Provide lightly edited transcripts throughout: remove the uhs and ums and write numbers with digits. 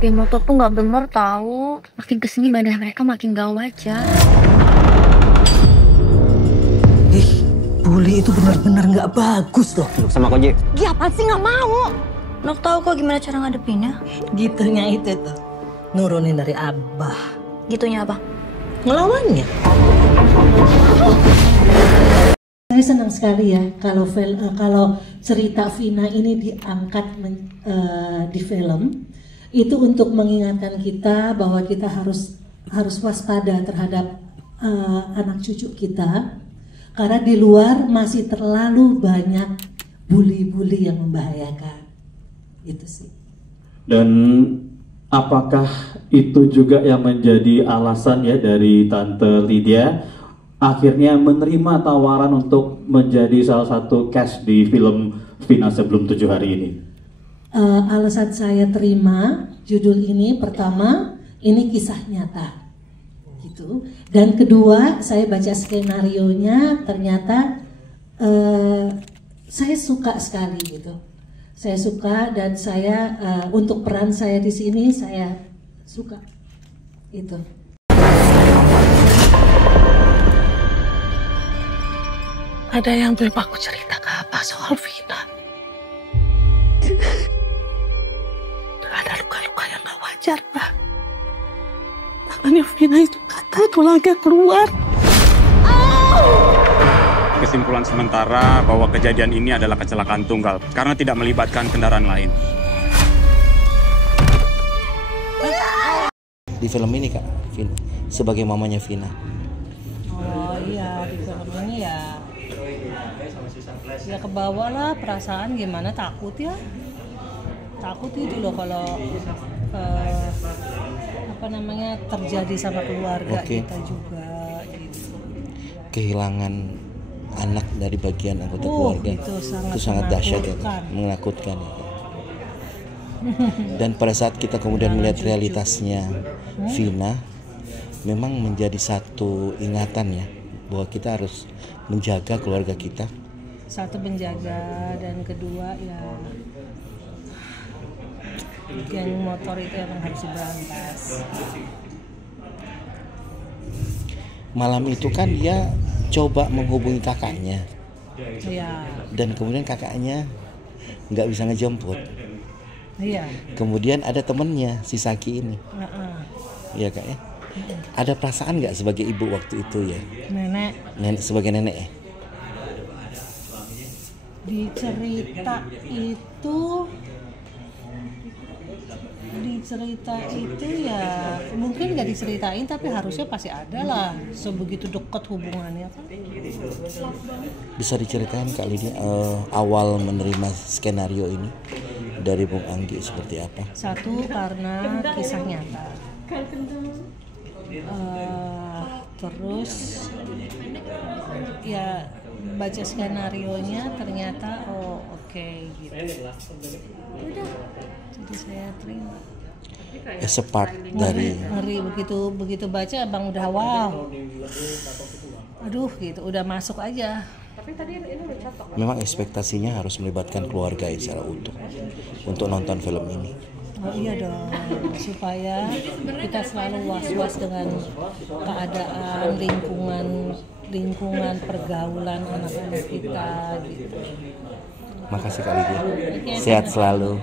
Geng motor tuh nggak bener tahu. Makin kesini badan mereka makin gak wajar. Bully itu benar-benar nggak bagus loh. Duduk sama Koji. Dia apa sih nggak mau? Nok tahu kok gimana cara ngadepinnya? Gitunya itu tuh. Nurunin dari Abah. Gitunya apa? Ngelawannya. Saya senang sekali ya kalau cerita Vina ini diangkat di film. Itu untuk mengingatkan kita bahwa kita harus waspada terhadap anak cucu kita. Karena di luar masih terlalu banyak bully-bully yang membahayakan. Itu sih. Dan apakah itu juga yang menjadi alasan ya dari Tante Lydia akhirnya menerima tawaran untuk menjadi salah satu cast di film Vina Sebelum 7 Hari ini? Alasan saya terima judul ini, pertama ini kisah nyata gitu, dan kedua saya baca skenarionya ternyata saya suka sekali gitu. Saya suka dan saya untuk peran saya di sini saya suka itu. Ada yang belum aku cerita ke Abah soal Vina. Ada luka-luka yang gak wajar, Pak. Tangannya Vina itu patah, tulangnya keluar. Kesimpulan sementara bahwa kejadian ini adalah kecelakaan tunggal karena tidak melibatkan kendaraan lain. Di film ini Kak, Vina, sebagai mamanya Vina. Oh iya, di film ini ya kebawa lah perasaan gimana, takut ya. Takut itu loh kalau terjadi sama keluarga kita juga gitu. Kehilangan anak dari bagian anggota keluarga itu sangat dahsyat ya, menakutkan ya. Dan pada saat kita kemudian melihat realitasnya Vina, memang menjadi satu ingatan ya bahwa kita harus menjaga keluarga kita. Satu menjaga dan kedua ya geng motor itu emang harus diberantas. Malam itu kan dia coba menghubungi kakaknya, Iya. dan kemudian kakaknya nggak bisa ngejemput. Iya. Kemudian ada temennya si Saki ini, iya Kak ya. Ada perasaan nggak sebagai ibu waktu itu ya? Nenek sebagai nenek ya? Di cerita itu ya mungkin nggak diceritain tapi harusnya pasti ada lah, sebegitu dekat hubungannya kan. Bisa diceritain Kak Lydia awal menerima skenario ini dari Bung Anggi seperti apa? Satu karena kisah nyata, terus ya baca skenarionya ternyata oke, gitu. Udah, jadi saya terima. Part dari Ngeri begitu baca abang udah wow, aduh gitu, udah masuk aja. memang ekspektasinya harus melibatkan keluarga ya secara utuh untuk nonton film ini. Oh iya dong, supaya kita selalu was-was dengan keadaan lingkungan pergaulan anak-anak kita gitu. Makasih Kak Lydia. Sehat selalu.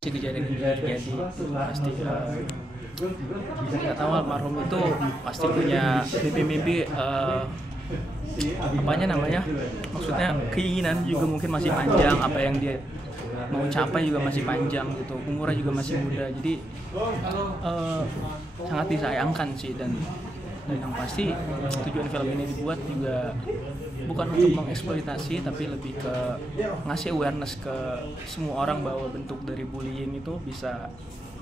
Kejadian ini terjadi pasti nggak tahu, almarhum itu pasti punya mimpi-mimpi maksudnya keinginan juga mungkin masih panjang, apa yang dia mau capai juga masih panjang gitu, umurnya juga masih muda, jadi sangat disayangkan sih. Dan yang pasti tujuan film ini dibuat juga bukan untuk mengeksploitasi, tapi lebih ke ngasih awareness ke semua orang bahwa bentuk dari bullying itu bisa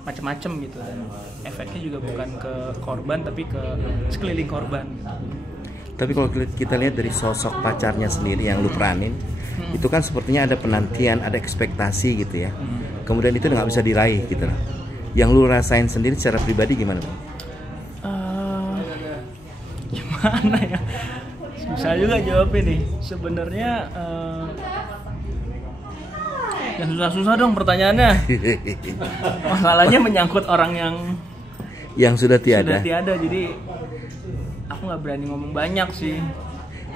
macem-macem gitu, dan efeknya juga bukan ke korban tapi ke sekeliling korban gitu. Tapi kalau kita lihat dari sosok pacarnya sendiri yang lu peranin, itu kan sepertinya ada penantian, ada ekspektasi gitu ya. Kemudian itu nggak bisa diraih gitu lah. Yang lu rasain sendiri secara pribadi gimana, Bang? Gimana ya? Susah juga jawab ini. Sebenarnya yang susah-susah dong pertanyaannya. Masalahnya menyangkut orang yang sudah tiada. Jadi aku nggak berani ngomong banyak sih.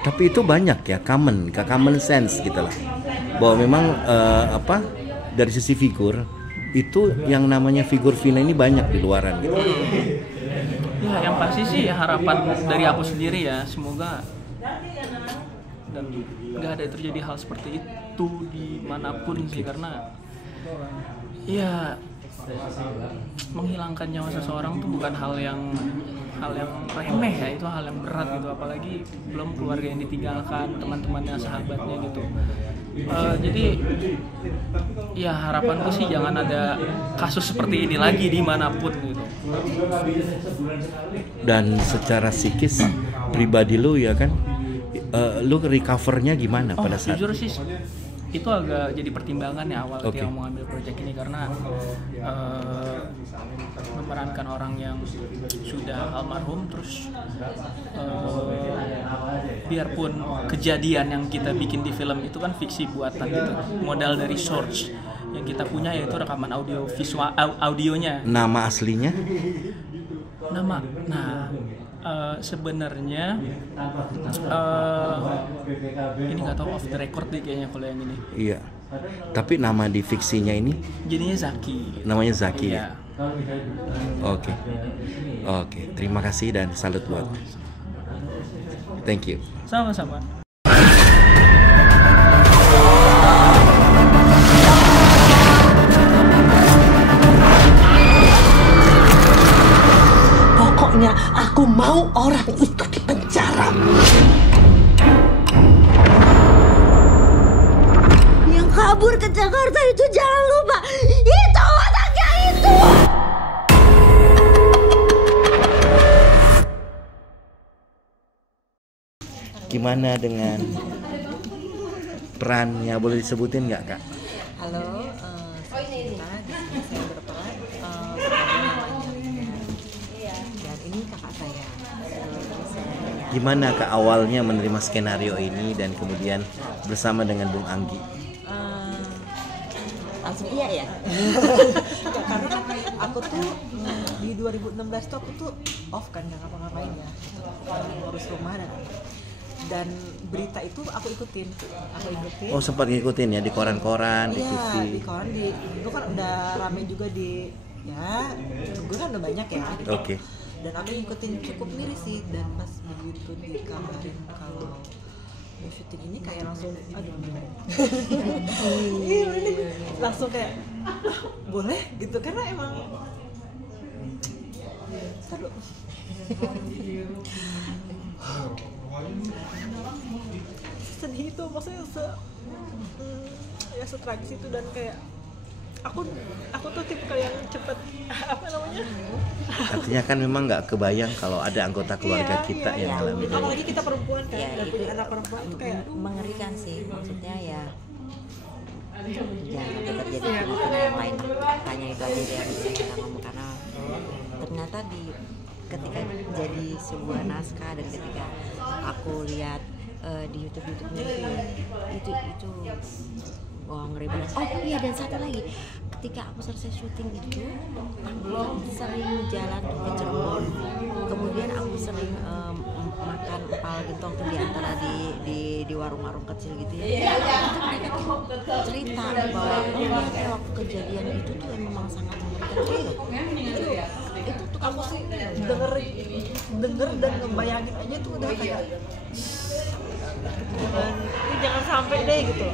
Tapi itu banyak ya, common sense gitu lah. Bahwa memang dari sisi figur itu yang namanya figur Vina ini banyak di luaran gitu. Ya, yang pasti sih harapan dari aku sendiri ya, semoga dan nggak ada terjadi hal seperti itu dimanapun sih, karena ya menghilangkan nyawa seseorang tuh bukan hal yang remeh ya, itu hal yang berat gitu, apalagi belum keluarga yang ditinggalkan, teman-temannya, sahabatnya gitu. Jadi ya harapanku sih jangan ada kasus seperti ini lagi dimanapun gitu. Dan secara psikis pribadi lu ya kan, lu recovernya gimana pada saat jujur sih itu agak jadi pertimbangan ya awal ketika mau ambil proyek ini, karena memerankan orang yang sudah almarhum, terus biarpun kejadian yang kita bikin di film itu kan fiksi buatan gitu, modal dari source yang kita punya yaitu rekaman audio visual audionya. Nama aslinya? Sebenarnya ini nggak tahu, off the record deh kayaknya kalau yang ini. Iya. Tapi nama di fiksinya ini? Jadinya Zaki. Namanya Zaki ya. Oke. Terima kasih dan salut buat. Thank you. Sama-sama. Aku mau orang itu di penjara. Yang kabur ke Jakarta itu jangan lupa, itu otaknya itu. Gimana dengan perannya, boleh disebutin nggak, Kak? Halo, saya berperan dan ini kakak saya. Gimana Kak awalnya menerima skenario ini dan kemudian bersama dengan Bung Anggi? Langsung iya ya. Karena kan aku tuh di 2016 tuh aku tuh off kan, nggak ngapa-ngapain ya, ngurus rumah dan berita itu aku ikutin. Oh, sempat ngikutin ya di koran-koran, di TV. Iya, di koran, itu kan udah rame juga di, ya gue kan udah banyak ya gitu. Oke. Dan aku ngikutin cukup miris sih, dan pas begitu dikabarin kalau mau syuting ini kayak langsung langsung kayak boleh gitu, karena emang seru. Sedih itu maksudnya setragis itu, dan kayak aku tuh tipe yang cepet Artinya kan memang nggak kebayang kalau ada anggota keluarga kita yang alami. Apalagi kita perempuan kan, ya, itu anak perempuan itu kayak mengerikan sih, maksudnya ya jangan sampai terjadi fenomena yang lain. Hanya itu aja yang bisa kita ngomong, karena ternyata ketika jadi sebuah naskah dan ketika aku lihat di YouTube-nya itu wah, ngeri banget. Oh iya, dan satu lagi, ketika aku selesai syuting itu aku sering jalan ke Cirebon, kemudian aku sering makan empal gentong tuh di antara di warung-warung kecil gitu ya. Itu mereka tuh cerita bahwa kayak waktu kejadian itu tuh memang sangat mengerikan. Itu tuh aku sih denger dan ngebayangin aja tuh udah kayak jangan sampai deh gitu.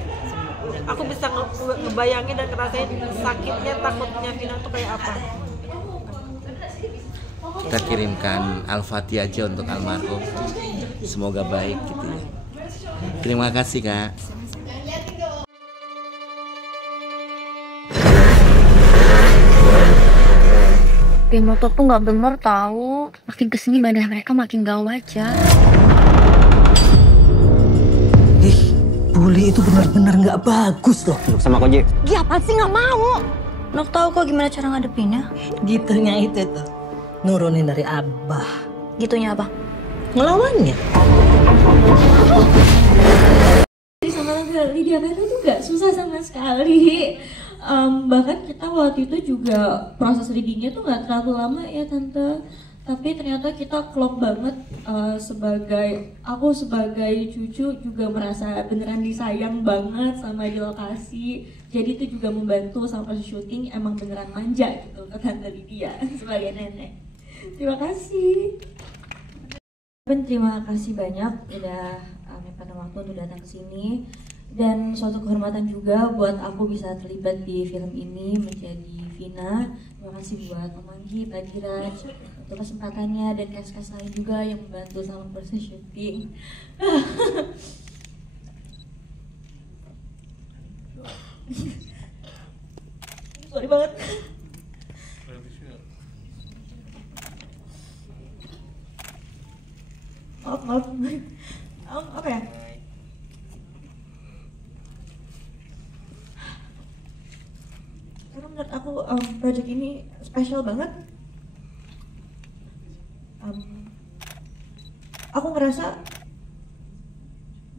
Aku bisa ngebayangin dan ngerasain sakitnya, takutnya Vina tuh kayak apa. Kita kirimkan Al-Fatihah aja untuk almarhum, semoga baik gitu ya. Terima kasih Kak. Geng motor tuh nggak bener tahu. Makin kesini badan mereka makin gak wajar. Bully itu benar-benar nggak bagus loh. Sama Koji. Apaan sih nggak mau? Nok tahu kok gimana cara ngadepinnya? Gitunya itu tuh, nurunin dari Abah. Gitunya apa? Ngelawannya. Sama Lydia Vero tuh gak susah sama sekali. Bahkan kita waktu itu juga proses readingnya tuh gak terlalu lama ya Tante. Tapi ternyata kita klop banget. Aku sebagai cucu juga merasa beneran disayang banget sama di lokasi. Jadi itu juga membantu sama proses syuting, emang beneran manja gitu ke Tante Lydia sebagai nenek. Terima kasih. Terima kasih banyak udah menyempatkan waktu untuk datang ke sini, dan suatu kehormatan juga buat aku bisa terlibat di film ini menjadi Vina. Terima kasih buat Om Anggi, Pak Diraj untuk kesempatannya, dan cast-cast lain juga yang membantu sama proses syuting. Sorry banget. Maaf. Apa ya? Karena menurut aku project ini spesial banget. Aku ngerasa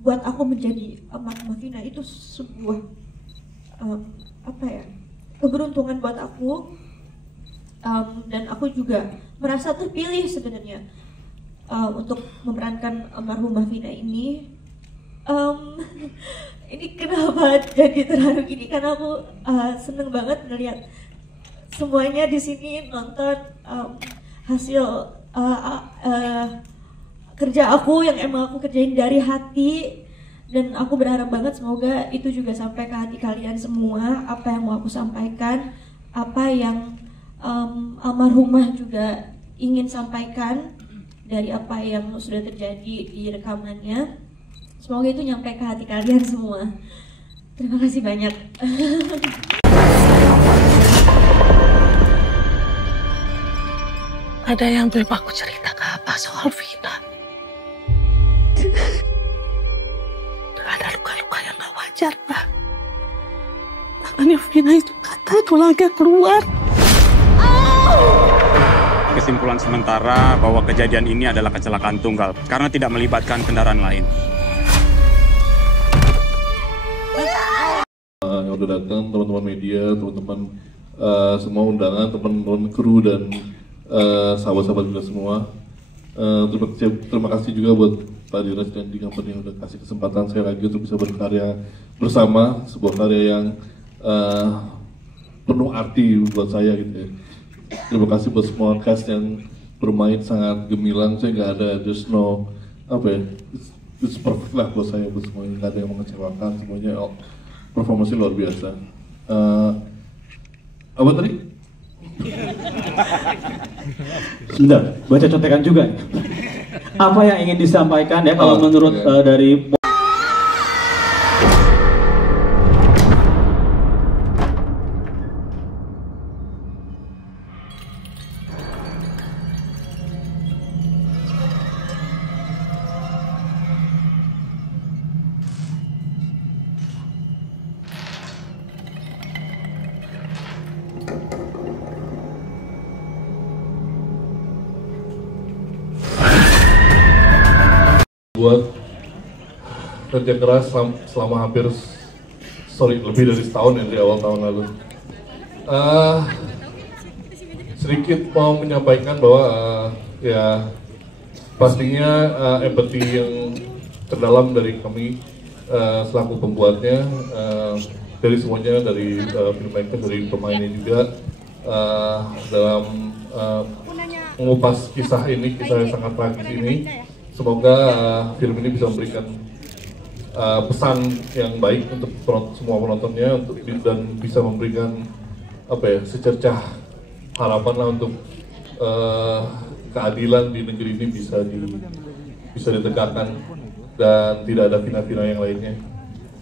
buat aku menjadi almarhumah Vina itu sebuah keberuntungan buat aku, dan aku juga merasa terpilih sebenarnya untuk memerankan almarhumah Vina ini. Ini kenapa jadi terharu gini, karena aku seneng banget ngeliat semuanya di sini nonton hasil kerja aku yang emang aku kerjain dari hati, dan aku berharap banget semoga itu juga sampai ke hati kalian semua, apa yang mau aku sampaikan, apa yang almarhumah juga ingin sampaikan dari apa yang sudah terjadi di rekamannya. Semoga itu nyampe ke hati kalian semua. Terima kasih banyak. Ada yang belum aku cerita ke apa soal Vina? Ada luka-luka yang gak wajar, Pak. Tangannya Vina itu patah, tulangnya keluar. Kesimpulan sementara bahwa kejadian ini adalah kecelakaan tunggal karena tidak melibatkan kendaraan lain. Yang udah datang, teman-teman media, teman-teman semua undangan, teman-teman kru dan sahabat-sahabat kita semua. Terima kasih juga buat Pak Diraj dan di company yang udah kasih kesempatan saya lagi untuk bisa berkarya bersama, sebuah karya yang penuh arti buat saya gitu ya. Terima kasih buat semua cast yang bermain sangat gemilang. Saya nggak ada, just no it's perfect lah buat saya, buat semuanya, nggak ada yang mengecewakan, semuanya performanya luar biasa. Apa tadi? Sebentar, baca contekan juga. Apa yang ingin disampaikan ya kalau menurut dari buat kerja keras selama lebih dari setahun ya, dari awal tahun lalu. Sedikit mau menyampaikan bahwa ya pastinya empati yang terdalam dari kami selaku pembuatnya, dari semuanya, dari filmmaker, dari pemainnya juga dalam mengupas kisah ini, kisah yang sangat tragis ini. Semoga film ini bisa memberikan pesan yang baik untuk semua penontonnya, dan bisa memberikan secercah harapan lah untuk keadilan di negeri ini bisa ditegakkan dan tidak ada Vina-Vina yang lainnya.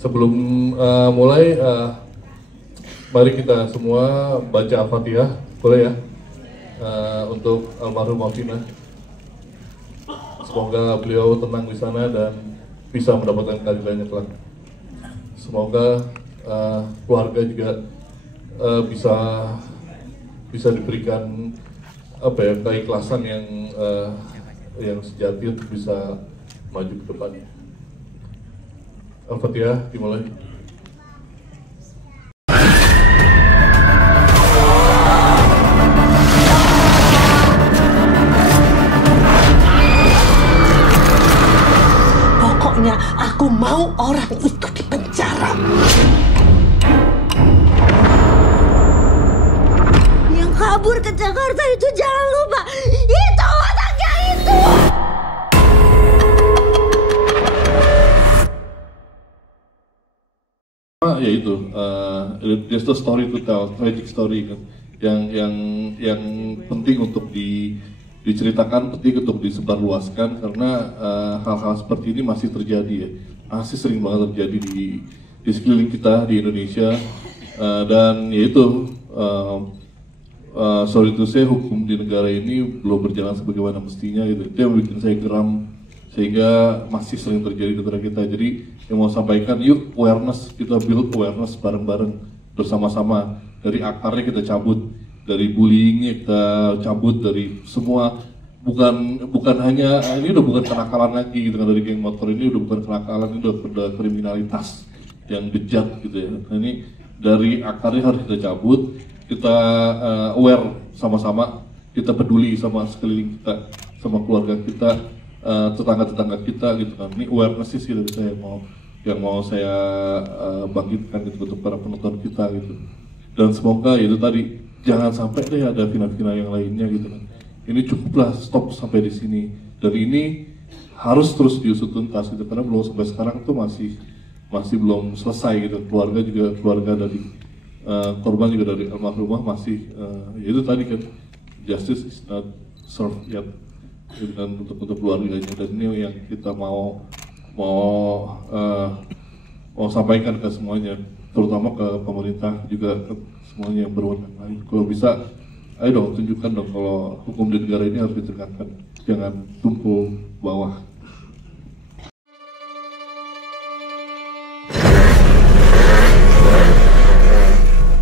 Sebelum mulai, mari kita semua baca Al-Fatihah, boleh ya? untuk almarhum Vina. Semoga beliau tenang di sana dan bisa mendapatkan keadilannya kelak. Semoga keluarga juga bisa diberikan keikhlasan yang sejati untuk bisa maju ke depannya. Al-Fatihah dimulai. Pokoknya aku mau orang itu dipenjara. Yang kabur ke Jakarta itu jangan lupa, itu otaknya itu. Ya itu, just a story to tell, tragic story kan, yang penting untuk diceritakan, penting untuk disebarluaskan karena hal-hal seperti ini masih terjadi ya, masih sering banget terjadi di sekeliling kita di Indonesia, dan ya itu, sorry to say, hukum di negara ini belum berjalan sebagaimana mestinya gitu, itu yang bikin saya geram sehingga masih sering terjadi di negara kita. Jadi yang mau sampaikan, yuk awareness, kita build awareness bareng-bareng bersama-sama, dari akarnya kita cabut, dari bullyingnya kita cabut, dari semua, bukan hanya ini udah bukan kenakalan lagi gitu kan, dari geng motor ini udah bukan kenakalan, ini udah kriminalitas yang bejat gitu ya. Nah, ini dari akarnya harus kita cabut, kita aware sama-sama, kita peduli sama sekeliling kita, sama keluarga kita, tetangga-tetangga kita gitu kan. Ini awareness sih dari saya yang mau saya bangkitkan gitu untuk para penonton kita gitu. Dan semoga itu tadi jangan sampai deh ada final-final yang lainnya gitu kan. Ini cukuplah, stop sampai di sini. Dan ini harus terus diusut tuntas gitu, karena belum sampai sekarang tuh masih belum selesai gitu. Keluarga dari korban juga dari almarhumah masih itu tadi kan, justice is not served yet. Dan untuk keluarganya, dan ini yang kita mau sampaikan ke semuanya, terutama ke pemerintah juga, ke semuanya yang berwenang lain. Kalau bisa, ayo dong tunjukkan dong kalau hukum di negara ini harus ditegakkan, jangan tumpul bawah.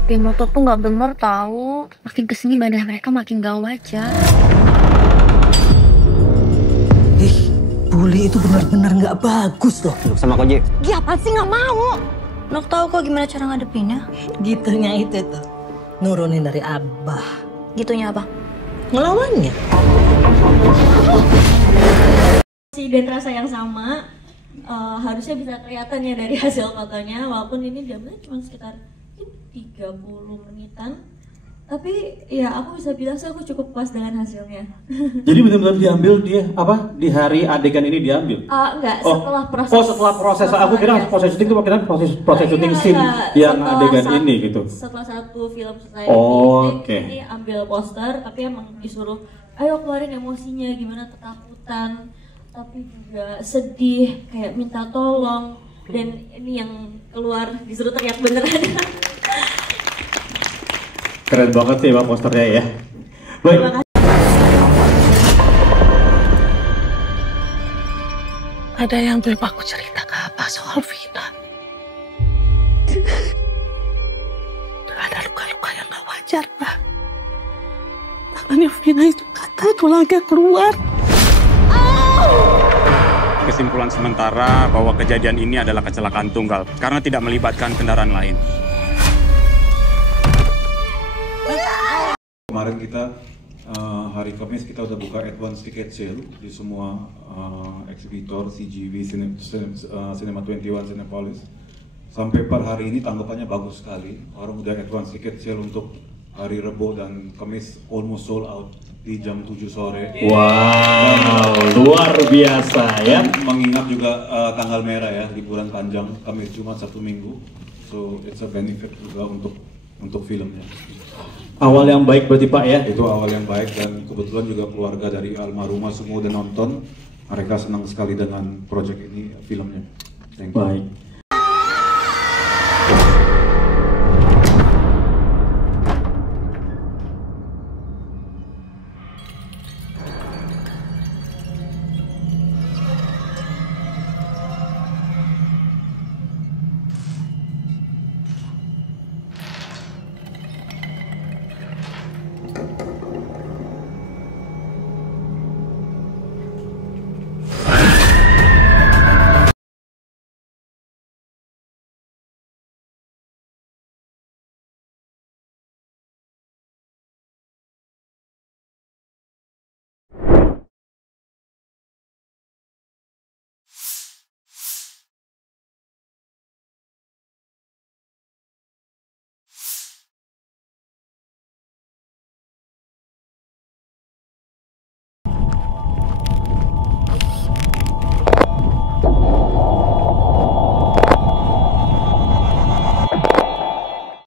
Geng motor tuh nggak bener tahu, makin kesini badan mereka makin gak wajar. Bully itu benar-benar nggak bagus loh. Sama Koji. Dia apa sih nggak mau? Nok tahu kok gimana cara ngadepinnya? Gitunya itu tuh, nurunin dari Abah. Gitunya apa? Ngelawannya. Dan rasa yang sama harusnya bisa kelihatan ya dari hasil fotonya, walaupun ini diambilnya cuma sekitar 30 menitan. Tapi ya aku bisa bilang sih aku cukup puas dengan hasilnya. Jadi benar-benar diambil dia apa di hari adegan ini diambil? Enggak, setelah proses. Oh, setelah proses. Aku kira proses syuting itu kira proses syuting scene yang adegan ini gitu. Setelah satu film selesai, Oke. ini ambil poster, tapi emang disuruh ayo keluarin emosinya, gimana ketakutan, tapi juga sedih, kayak minta tolong, dan ini yang keluar disuruh teriak beneran. Keren banget sih Bang posternya ya. Baik. Ada yang belum aku cerita ke Abah soal Vina. Ada luka-luka yang gak wajar, Pak. Tangannya Vina itu patah, tulangnya keluar. Kesimpulan sementara bahwa kejadian ini adalah kecelakaan tunggal karena tidak melibatkan kendaraan lain. Kemarin kita hari Kamis kita udah buka advance ticket sale di semua eksibitor CGV, Cinema 21, Cinepolis. Sampai per hari ini tanggapannya bagus sekali. Orang udah advance ticket sale untuk hari Rebo dan Kamis almost sold out di jam 7 sore. Wow, luar biasa ya. Mengingat juga tanggal merah ya, liburan panjang, Kamis Jumat Sabtu Minggu. So it's a benefit juga untuk filmnya. Awal yang baik berarti Pak ya? Itu awal yang baik, dan kebetulan juga keluarga dari almarhumah semua udah nonton. Mereka senang sekali dengan proyek ini, filmnya. Thank you. Baik.